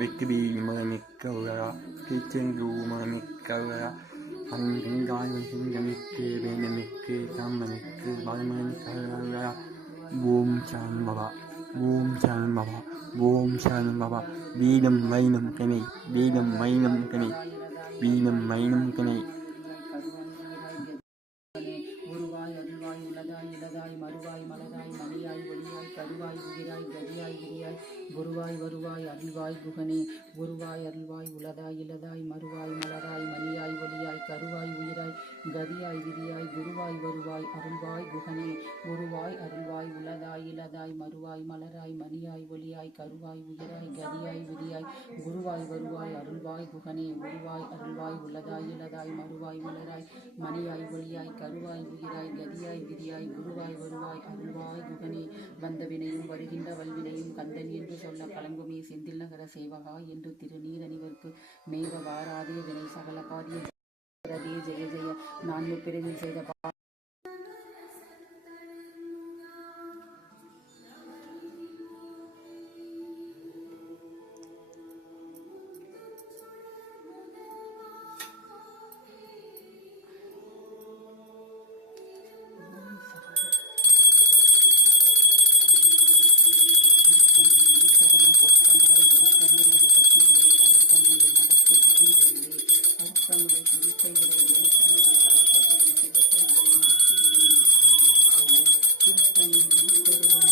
வெற்றி மகமிக்கவரா திருச்செந்தூர் மகமிக்கவரா அங்கங்காயம் சிங்கமிக்கு வேந்தமிக்கு சாம்பனுக்கு வளமன் கவரா ஓம் சான் பவா ஓம் சான் பவா ஓம் சான் பவா வீரம் மைனம் கனை வீரம் மைனம் கனை வீரம் மைனம் கனை கருவாய் உயிராய் கதியாய் விரியாய் குருவாய் வருவாய் அருள்வாய் குகனே. குருவாய் அருள்வாய் உலதாய் இலதாய் மறுவாய் மலராய் மணியாய் ஒளியாய் கருவாய் உயிராய் கதியாய் விதியாய் குருவாய் வருவாய் அருள்வாய் குகனே. குருவாய் அருள்வாய் உலதாய் இலதாய் மறுவாய் மலராய் மணியாய் ஒளியாய் கருவாய் உயிராய் கதியாய் விதியாய் குருவாய் வருவாய் அருள்வாய் குகனே. குருவாய் அருள்வாய் உலதாய் இலதாய் மறுவாய் மலராய் மணியாய் ஒளியாய் கருவாய் உயிராய் கதியாய் விதியாய் குருவாய் வருவாய் அருள்வாய் குகனே. வந்த வினையும் வருகின்ற வல்வினையும் கந்தன் என்று சொல்ல கலங்குமே செந்தில் நகர சேவகா என்று திருநீரணிவர்க்கு மேவ வாராதே வினை சகல பாதிய ప్రదీయ జయ జయ నాన్య పెరిగి జయ Thank you.